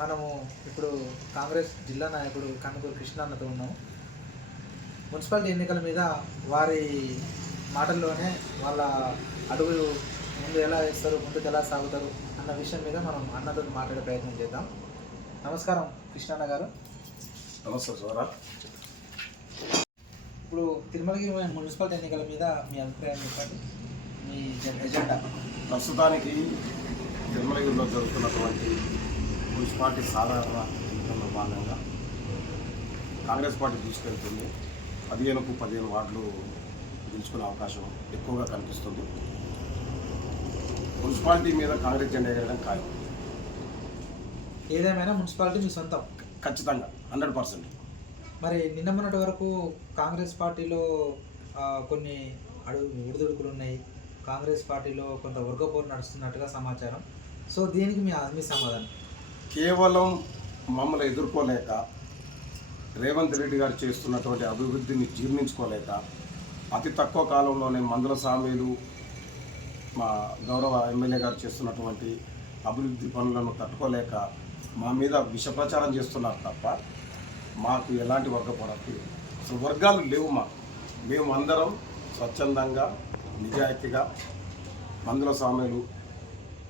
మనము ఇప్పుడు కాంగ్రెస్ జిల్లా నాయకుడు కనుకూరు కృష్ణ అన్నతో ఉన్నాము. మున్సిపాలిటీ ఎన్నికల మీద వారి మాటల్లోనే వాళ్ళ అడుగులు ముందు ఎలా వేస్తారు, ముందుకు ఎలా సాగుతారు అన్న విషయం మీద మనం అన్నతో మాట్లాడే ప్రయత్నం చేద్దాం. నమస్కారం కృష్ణన్న గారు. నమస్తే సోదరా. ఇప్పుడు తిరుమలగిరి మున్సిపాలిటీ ఎన్నికల మీద మీ అభిప్రాయం చెప్పండి, మీ ఎజెండా. ప్రస్తుతానికి తిరుమలగిరిలో జరుగుతున్నటువంటి మున్సిపాలిటీ సాధారణ ఎన్నికల్లో భాగంగా కాంగ్రెస్ పార్టీ తీసుకెళ్తుంది. 15 వార్డులు గెలుచుకునే అవకాశం ఎక్కువగా కనిపిస్తుంది. మున్సిపాలిటీ మీద కాంగ్రెస్ జెండా ఎగరడం ఖాయం. ఏదేమైనా మున్సిపాలిటీ మీ సొంతం? ఖచ్చితంగా 100%. మరి నిన్న మొన్నటి వరకు కాంగ్రెస్ పార్టీలో కొన్ని ఒడిదుడుకులు ఉన్నాయి. కాంగ్రెస్ పార్టీలో కొంత వర్గపోరు నడుస్తున్నట్టుగా సమాచారం. సో దీనికి మీ సమాధానం? కేవలం మమ్మల్ని ఎదుర్కోలేక, రేవంత్ రెడ్డి గారు చేస్తున్నటువంటి అభివృద్ధిని జీర్ణించుకోలేక, అతి తక్కువ కాలంలోనే మందుల సామీలు మా గౌరవ ఎమ్మెల్యే గారు చేస్తున్నటువంటి అభివృద్ధి పనులను తట్టుకోలేక మా మీద విష ప్రచారం చేస్తున్నారు తప్ప మాకు ఎలాంటి వర్గపోరాటం అసలు వర్గాలు లేవు. మేము అందరం స్వచ్ఛందంగా నిజాయితీగా మందుల సామీలు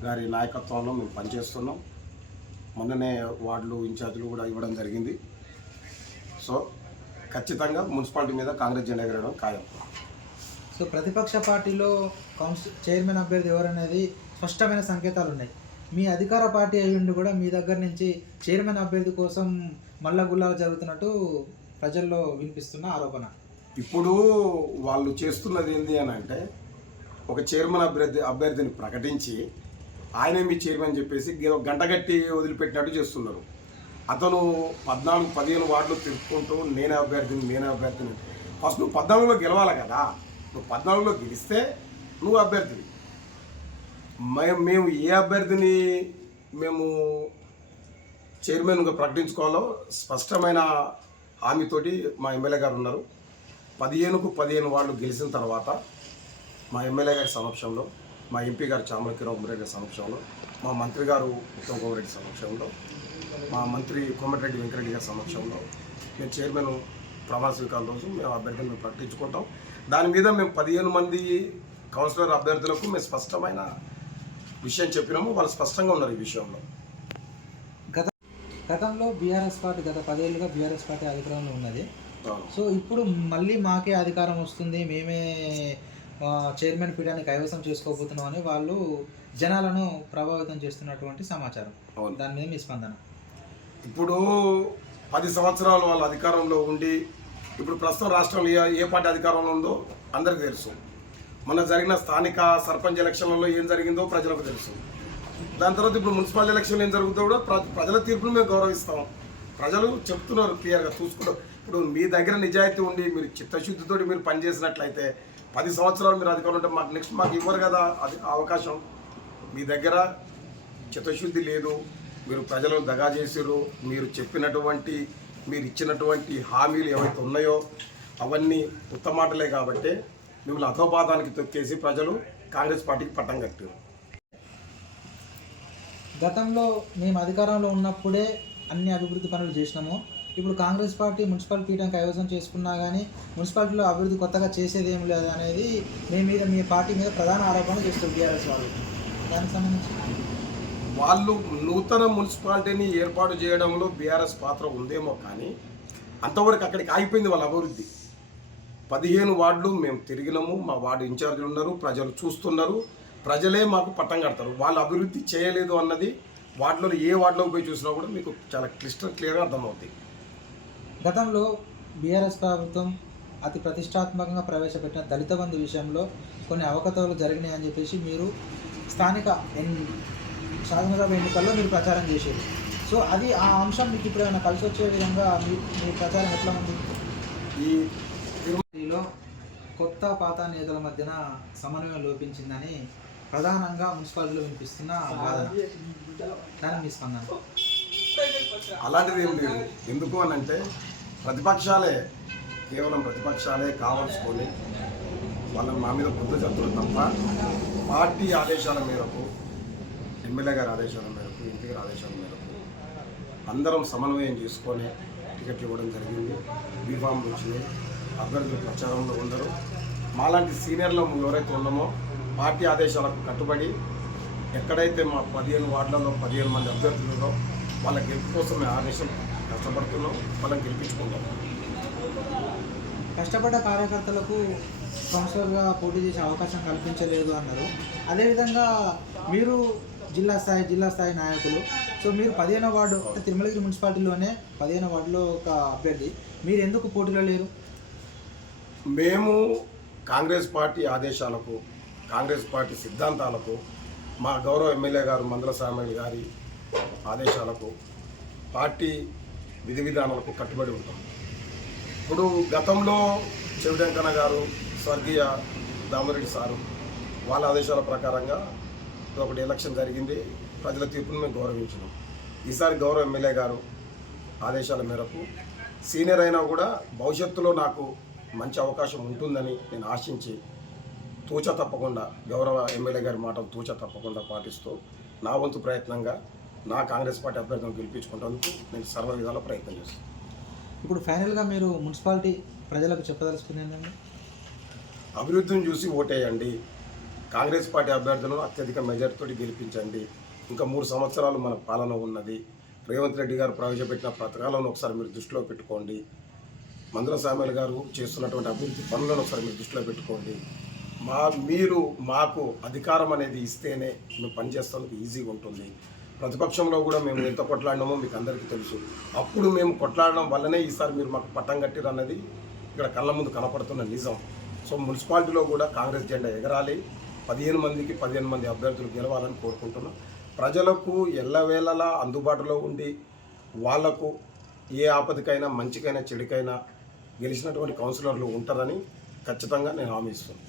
గారి నాయకత్వంలో మేము పనిచేస్తున్నాం. మొన్ననే వార్డులు ఇన్ఛార్జీలు కూడా ఇవ్వడం జరిగింది. సో ఖచ్చితంగా మున్సిపాలిటీ మీద కాంగ్రెస్ జెండా ఎగరడం ఖాయం. సో ప్రతిపక్ష పార్టీలో చైర్మన్ అభ్యర్థి ఎవరనేది స్పష్టమైన సంకేతాలు ఉన్నాయి. మీ అధికార పార్టీ అయ్యుండి కూడా మీ దగ్గర నుంచి చైర్మన్ అభ్యర్థి కోసం మల్లగుల్లాలు జరుగుతున్నట్టు ప్రజల్లో వినిపిస్తున్న ఆరోపణ. ఇప్పుడు వాళ్ళు చేస్తున్నది ఏంటి అని అంటే, ఒక చైర్మన్ అభ్యర్థిని ప్రకటించి ఆయనే మీ చైర్మన్ చెప్పేసి గంటగట్టి వదిలిపెట్టినట్టు చేస్తున్నారు. అతను 14-15 వార్డులు తిరుక్కుంటూ నేనే అభ్యర్థిని. ఫస్ట్ నువ్వు 14లో గెలవాలి కదా. నువ్వు 14లో గెలిస్తే నువ్వు అభ్యర్థివి. మేము ఏ అభ్యర్థిని మేము చైర్మన్గా ప్రకటించుకోవాలో స్పష్టమైన హామీతోటి మా ఎమ్మెల్యే గారు ఉన్నారు. 15 వార్డులు గెలిచిన తర్వాత మా ఎమ్మెల్యే గారి సమక్షంలో, మా ఎంపీ గారు చామల కిరణ్ రెడ్డి గారి సమక్షంలో, మా మంత్రి గారు ఉత్తమ్ కుమార్ రెడ్డి సమక్షంలో, మా మంత్రి కోమటిరెడ్డి వెంకరెడ్డి గారి సమక్షంలో మేము చైర్మన్ ప్రమాణ స్వీకారం రోజు మేము అభ్యర్థులను ప్రకటించుకుంటాం. దాని మీద మేము 15 మంది కౌన్సిలర్ అభ్యర్థులకు మేము స్పష్టమైన విషయం చెప్పినాము. వాళ్ళు స్పష్టంగా ఉన్నారు ఈ విషయంలో. గతంలో బీఆర్ఎస్ పార్టీ గత 10 ఏళ్ళుగా బీఆర్ఎస్ పార్టీ అధికారంలో ఉన్నది. సో ఇప్పుడు మళ్ళీ మాకే అధికారం వస్తుంది, మేమే చైర్మన్ పీఠాన్ని కైవసం చేసుకోబోతున్నాం అని వాళ్ళు జనాలను ప్రభావితం చేస్తున్నటువంటి సమాచారం. దాని మీద మీ స్పందన? ఇప్పుడు 10 సంవత్సరాలు వాళ్ళ అధికారంలో ఉండి ఇప్పుడు ప్రస్తుతం రాష్ట్రంలో ఏ పార్టీ అధికారంలో ఉందో అందరికీ తెలుసు. మొన్న జరిగిన స్థానిక సర్పంచ్ ఎలక్షన్లలో ఏం జరిగిందో ప్రజలకు తెలుసు. దాని తర్వాత ఇప్పుడు మున్సిపాలిటీ ఎలక్షన్లు ఏం జరుగుతుందో కూడా ప్రజల తీర్పును మేము గౌరవిస్తాం. ప్రజలు చెప్తున్నారు క్లియర్గా చూసుకుంటాం. ఇప్పుడు మీ దగ్గర నిజాయితీ ఉండి మీరు చిత్తశుద్ధితో మీరు పనిచేసినట్లయితే 10 సంవత్సరాలు మీరు అధికారం ఉంటే మాకు ఇవ్వరు కదా అది అవకాశం. మీ దగ్గర చిత్తశుద్ధి లేదు, మీరు ప్రజలను దగా చేసారు. మీరు ఇచ్చినటువంటి హామీలు ఏవైతే ఉన్నాయో అవన్నీ ఉత్తమ మాటలే కాబట్టి మిమ్మల్ని అధోపాతానికి తొక్కేసి ప్రజలు కాంగ్రెస్ పార్టీకి పట్టం కట్టారు. గతంలో మేము అధికారంలో ఉన్నప్పుడే అన్ని అభివృద్ధి పనులు చేసినాము. ఇప్పుడు కాంగ్రెస్ పార్టీ మున్సిపల్ పీఠం కైవసం చేసుకున్నా కానీ మున్సిపాలిటీలో అభివృద్ధి కొత్తగా చేసేది ఏం లేదు అనేది మీ పార్టీ మీద ప్రధాన ఆరోపణలు చేస్తారు బీఆర్ఎస్ వాళ్ళు. దానికి సంబంధించి వాళ్ళు నూతన మున్సిపాలిటీని ఏర్పాటు చేయడంలో బీఆర్ఎస్ పాత్ర ఉందేమో కానీ అంతవరకు అక్కడికి ఆగిపోయింది వాళ్ళ అభివృద్ధి. 15 వార్డులు మేము తిరిగినాము, మా వార్డు ఇన్ఛార్జీలు ఉన్నారు, ప్రజలు చూస్తున్నారు. ప్రజలే మాకు పట్టం కడతారు. వాళ్ళు అభివృద్ధి చేయలేదు అన్నది వార్డులో ఏ వార్డులోకి పోయి చూసినా కూడా మీకు చాలా క్లియర్గా అర్థమవుతుంది. గతంలో బీఆర్ఎస్ ప్రభుత్వం అతి ప్రతిష్టాత్మకంగా ప్రవేశపెట్టిన దళిత బంధు విషయంలో కొన్ని అవకతవలు జరిగినాయి అని చెప్పేసి మీరు స్థానిక శాసనసభ ఎన్నికల్లో మీరు ప్రచారం చేశారు. సో అది ఆ అంశం మీకు ఇప్పుడు ఏమైనా కలిసి వచ్చే విధంగా మీ ప్రచారం ఎట్లా ఉంది? ఈ తిరుమలలో కొత్త పాత నేతల మధ్యన సమన్వయం లోపించిందని ప్రధానంగా మున్సిపాలిటీలో వినిపిస్తున్న వాదన. దాన్ని మీ స్పందన? అలాంటిది ఏం లేదు. ఎందుకు అని అంటే కేవలం ప్రతిపక్షాలే కావాల్సుకొని వాళ్ళని మా మీద బుద్ధ చదువులు తప్ప పార్టీ ఆదేశాల మేరకు, ఎమ్మెల్యే గారి ఆదేశాల మేరకు, ఎంపీ గారి ఆదేశాల మేరకు అందరం సమన్వయం చేసుకొని టికెట్లు ఇవ్వడం జరిగింది. బీఫామ్లు వచ్చినాయి, అభ్యర్థులు ప్రచారంలో ఉండరు. మాలాంటి సీనియర్లు ఎవరైతే ఉన్నామో పార్టీ ఆదేశాలకు కట్టుబడి ఎక్కడైతే మా 15 వార్డులలో 15 మంది అభ్యర్థులలో వాళ్ళ గెలుపు కోసం మేము ఆదేశం కష్టపడుతున్నాం, వాళ్ళని గెలిపించుకుంటాం. కష్టపడ్డ కార్యకర్తలకు కౌన్సిలర్గా పోటీ చేసే అవకాశం కల్పించలేదు అన్నారు. అదేవిధంగా మీరు జిల్లా స్థాయి నాయకులు, సో మీరు 15వ వార్డు అంటే తిరుమలగిరి మున్సిపాలిటీలోనే 15వ వార్డులో ఒక అభ్యర్థి, మీరు ఎందుకు పోటీలో లేరు? మేము కాంగ్రెస్ పార్టీ ఆదేశాలకు, కాంగ్రెస్ పార్టీ సిద్ధాంతాలకు, మా గౌరవ ఎమ్మెల్యే గారు మందల సామయ్య గారి ఆదేశాలకు, పార్టీ విధి విధానాలకు కట్టుబడి ఉంటాం. ఇప్పుడు గతంలో చెవిటంకన్న గారు, స్వర్గీయ దామరెడ్డి సారు వాళ్ళ ఆదేశాల ప్రకారంగా ఒకటి ఎలక్షన్ జరిగింది, ప్రజల తీర్పును మేము గౌరవించినాం. ఈసారి గౌరవ ఎమ్మెల్యే గారు ఆదేశాల మేరకు సీనియర్ అయినా కూడా భవిష్యత్తులో నాకు మంచి అవకాశం ఉంటుందని నేను ఆశించి తూచా తప్పకుండా గౌరవ ఎమ్మెల్యే గారి మాటలు తూచా తప్పకుండా పాటిస్తూ నా వంతు ప్రయత్నంగా నా కాంగ్రెస్ పార్టీ అభ్యర్థులను గెలిపించుకుంటేందుకు నేను సర్వ విధాల ప్రయత్నం చేస్తాను. ఇప్పుడు ఫైనల్గా మీరు మున్సిపాలిటీ ప్రజలకు చెప్పదలుచుకుంది ఏంటండి? అభివృద్ధిని చూసి ఓటేయండి, కాంగ్రెస్ పార్టీ అభ్యర్థులను అత్యధిక మెజార్టీతో గెలిపించండి. ఇంకా 3 సంవత్సరాలు మన పాలన ఉన్నది. రేవంత్ రెడ్డి గారు ప్రవేశపెట్టిన పథకాలను ఒకసారి మీరు దృష్టిలో పెట్టుకోండి. మందుల సామేల్ గారు చేస్తున్నటువంటి అభివృద్ధి పనులను ఒకసారి మీరు దృష్టిలో పెట్టుకోండి. మీరు మాకు అధికారం అనేది ఇస్తేనే మేము పనిచేస్తానికి ఈజీగా ఉంటుంది. ప్రతిపక్షంలో కూడా మేము ఎంత కొట్లాడినామో మీకు అందరికీ తెలుసు. అప్పుడు మేము కొట్లాడడం వల్లనే ఈసారి మీరు మాకు పట్టం కట్టిరు అన్నది ఇక్కడ కళ్ళ ముందు కనపడుతున్న నిజం. సో మున్సిపాలిటీలో కూడా కాంగ్రెస్ జెండా ఎగరాలి, 15 మందికి 15 మంది అభ్యర్థులు గెలవాలని కోరుకుంటున్నాం. ప్రజలకు ఎల్లవేళలా అందుబాటులో ఉండి వాళ్లకు ఏ ఆపదకైనా మంచికైనా చెడుకైనా గెలిచినటువంటి కౌన్సిలర్లు ఉంటారని ఖచ్చితంగా నేను హామీ ఇస్తున్నాను.